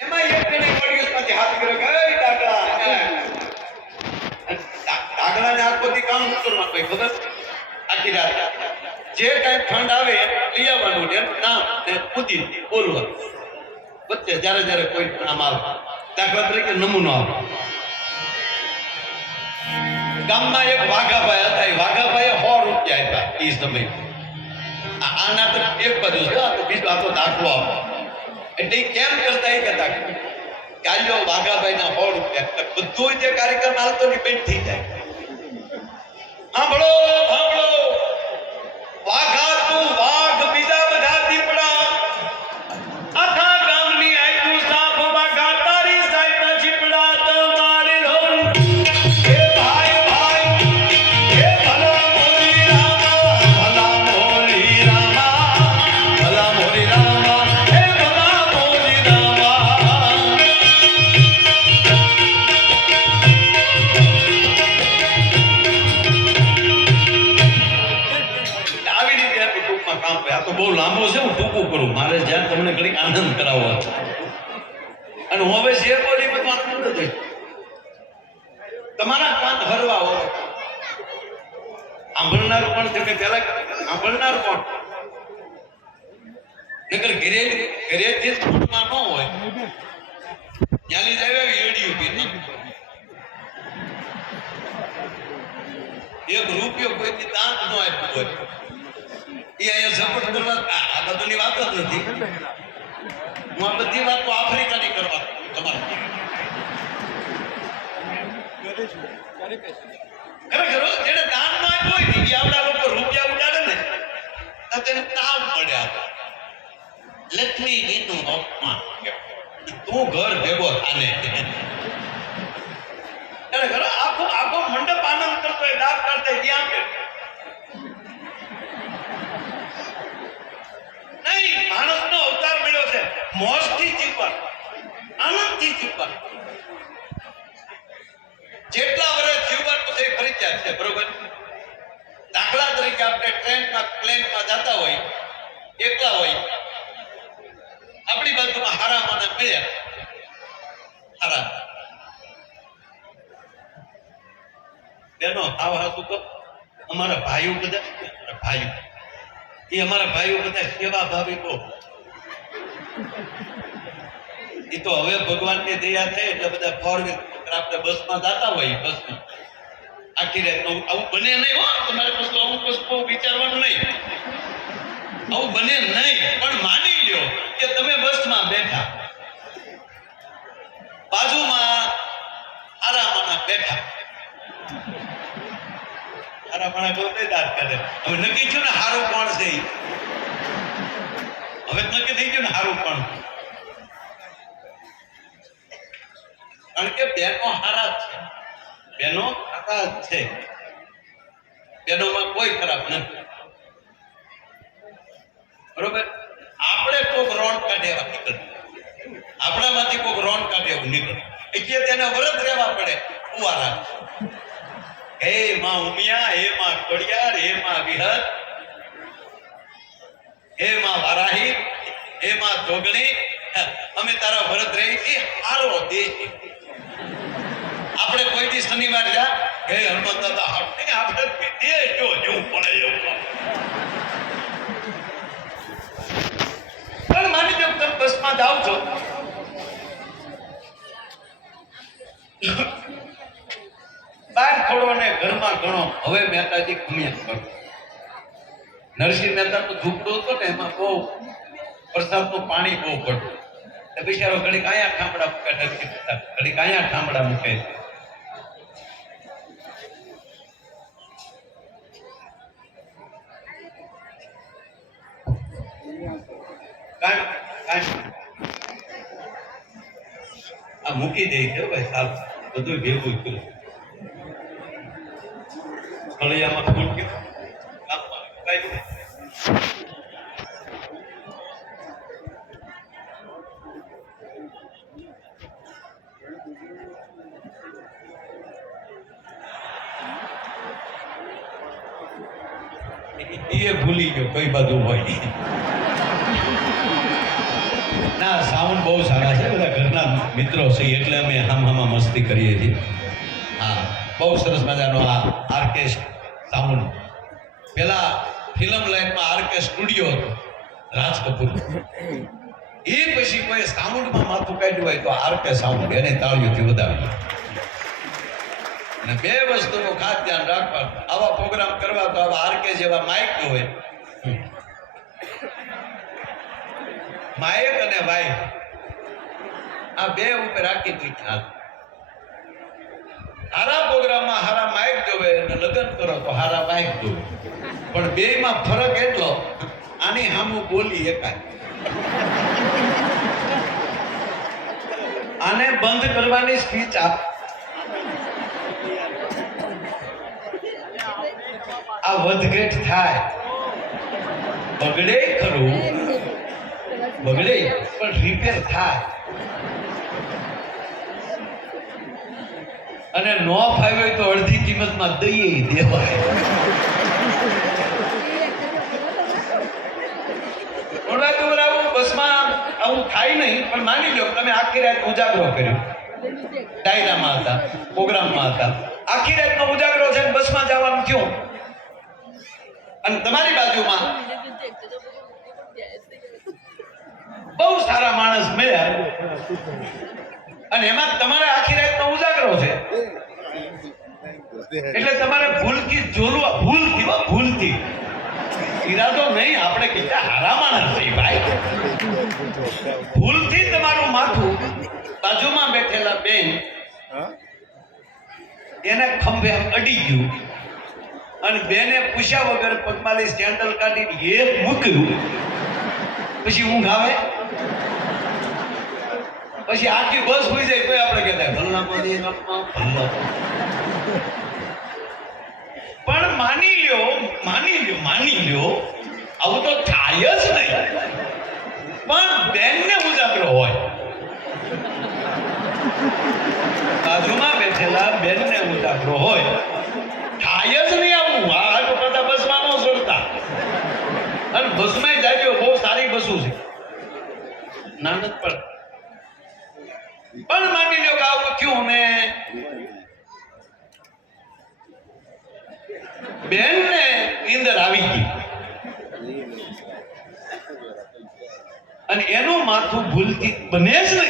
એમાં એક જણે ઓડિયન્સમાંથી હાથ કર્યો કે એ ડાગલા ડાગલાને આખોથી કામ ન કરવાનું કઈ ખબર આખી રાત જે ટાઈમ ઠંડ આવે લઈ આવવાનું એનું નામ ને પૂછી બોલવાનું વચ્ચે જ્યારે જ્યારે કોઈ નામ આવે દાખલા તરીકે નમૂનો આવે ગામમાં એક વાઘાભાઈ હતા એ વાઘાભાઈએ 100 રૂપિયા આપ્યા એ સમય આના તો એક બાજુ છે તો બીજો આ તો દાખલો આપો એટલે કેમ કરતા એ કહેતા કાલ્યો વાઘાભાઈના 100 રૂપિયા બધું જે કાર્યક્રમ હાલતો ની બેન થઈ જાય સાંભળો સાંભળો વાઘા તું વાઘ બીજા બધા દીપડા આખા ગામની આયતું સાફ વાઘા તારી સાઈડના ચીપડા તમારી રોલ હે ભાઈ ભાઈ હે ભલા મોરી રામા ભલા મોરી રામા ભલા મોરી રામા હે ભલા મોરી રામા આ તો બહુ લાંબો છે હું ટૂંકું કરું મારે જ્યાં તમને ઘડીક આનંદ કરાવવો અને હું હવે શેર બોલી બધું આનંદ નથી તમારા કાન હરવા હોય સાંભળનાર પણ છે કે પેલા સાંભળનાર કોણ નકર ઘરે ઘરેથી સ્કૂલમાં ન હોય ત્યાંની જ આવે એડિયું બી એક રૂપિયો કોઈથી દાન ન આપ્યું હોય એ અહીંયા સપોર્ટ કરવા આ બધુંની વાત જ નથી હું આ બધી વાત તો આફ્રિકાની કરવા તમારે ખરેખર જેને દાન ન આપ્યું હોય ને આવડા લોકો રૂપિયા ઉડાડે ને તો તેને તાવ પડ્યા લેટ મી ઇન ઓપમાં તું ઘર ભેગો થાને ખરેખર આખો આખો મંડપ આનંદ કરતો હોય દાંત કાઢતા ત્યાં નહીં માણસનો અવતાર મળ્યો છે મોજથી જીવવા આનંદથી જીવવા જેટલા વર્ષ જીવવાનું છે ફરજિયાત છે બરોબર દાખલા તરીકે આપણે ટ્રેનમાં પ્લેનમાં જતા હોય એકલા હોય આપણી બાજુમાં હારા માણસ મળ્યા હારા બેનો આવ હાસુ તો અમારા ભાઈઓ બધા ભાઈઓ એ અમારા ભાઈઓ બધા સેવા ભાવી તો એ તો હવે ભગવાનની દયા થાય એટલે બધા 4 વ્હીલ આપણે બસમાં જતા હોય બસમાં આખી રાત આવું બને નહીં હો તમારે પછી આવું પછી વિચારવાનું નહીં આવું બને નહીં પણ માની લ્યો કે તમે બસમાં બેઠા બાજુમાં આરામમાં બેઠા હવે નક્કી થયું ને હારું કોણ છે હવે નક્કી થઈ ગયું ને હારું કોણ કારણ કે બેનો હારા છે બેનો હારા છે બેનોમાં કોઈ ખરાબ નથી બરોબર આપણે કોઈક રોન કાઢે એવા નીકળે આપણામાંથી કોઈક રોન કાઢે એવું નીકળે એટલે તેને વરત રહેવા પડે કુવારા હે માં ઉમિયા હે માં ખોડિયાર હે માં વિહત હે માં વારાહી હે માં જોગણી અમે તારા વ્રત રહી છીએ હારો દેશ આપણે કોઈ દી શનિવાર જા હે હનુમંત દાદા હટને આપણે દે જો જેવું પડે એવું પણ માની જો તમે બસમાં જાવ છો બાર ખોડો ને ઘરમાં ઘણો હવે મહેતાજી ખમ્યા કરો નરસિંહ મહેતા તો ઝૂંપડો હતો ને એમાં બહુ વરસાદનું પાણી બહુ પડતું તો બિચારો ઘડીક આયા ઠામડા મૂકે નરસિંહ મહેતા ઘડીક આયા ઠામડા મૂકે આ મૂકી દે છે ભાઈ સાહેબ બધું ભેગું કર્યું ફળિયામાં ફૂલ કે એ ભૂલી ગયો કઈ બાજુ હોય ના સાઉન્ડ બહુ સારા છે બધા ઘરના મિત્રો છે એટલે અમે હામાં મસ્તી કરીએ છીએ. હા, બહુ સરસ મજાનો આ આરકેશ સાઉન્ડ. પેલા ફિલ્મ લાઈનમાં આરકે સ્ટુડિયો હતો રાજ કપૂર. એ પછી કોઈ સાઉન્ડમાં માથું કાઢ્યું હોય તો આરકે સાઉન્ડ એને તાળીઓથી વધાવી. અને બે વસ્તુનું ખાસ ધ્યાન રાખવાનું, આવા પ્રોગ્રામ કરવા તો આવા આરકે જેવા માઇક હોય, માયક અને વાઇક આ બે ઉપર રાખી દઈ ખ્યાલ. હારા પ્રોગ્રામમાં હારા માઇક જોવે અને લગ્ન કરો તો હારા માઇક જોવે, પણ બેયમાં ફરક એટલો આની સામું બોલી એકાય. આને બંધ કરવાની સ્પીચ આપ. આ વધઘટ થાય, બગડે ખરું, બગડે પણ રિપેર થાય. અને નો ફાવ્યો તો અડધી કિંમતમાં દઈએ દેવાય. બસમાં આવું થાય નહીં, પણ માની લો તમે આખી રાત ઉજાગરો કર્યો, ડાયરામાં હતા, પ્રોગ્રામમાં હતા, આખી રાતનો ઉજાગરો છે, બસમાં જવાનું થયું અને તમારી બાજુમાં બહુ સારા માણસ મળ્યા અને એમાં તમારે આખી રાતનો ઉજાગરો છે એટલે તમારે ભૂલથી ઈરાદો નહીં, આપણે કેટલા હારા માણસ છે ભાઈ, ભૂલથી તમારું માથું બાજુમાં બેઠેલા બેન એને ખંભે અડી ગયું અને બેને પૂછ્યા વગર પગમાલી સેન્ડલ કાઢીને એક મૂક્યું. પછી ઊંઘ આવે, પછી આખી બસ હોઈ જાય તો આપણે કહેતા પણ માની લ્યો આવું તો થાય જ નહીં. પણ બેનને ઉજાગરો હોય, બાજુમાં બેઠેલા બેનને ઉજાગરો હોય, થાય જ નહીં આવું. આ તો બધા બસમાં ન ચડતા અને બસમાં જાગ્યો બહુ સારી બસો છે, નાનક પણ માની લ્યો કે આવું થયું ને બેનને નીંદર આવી ગઈ અને એનું માથું ભૂલથી બને જ નહીં.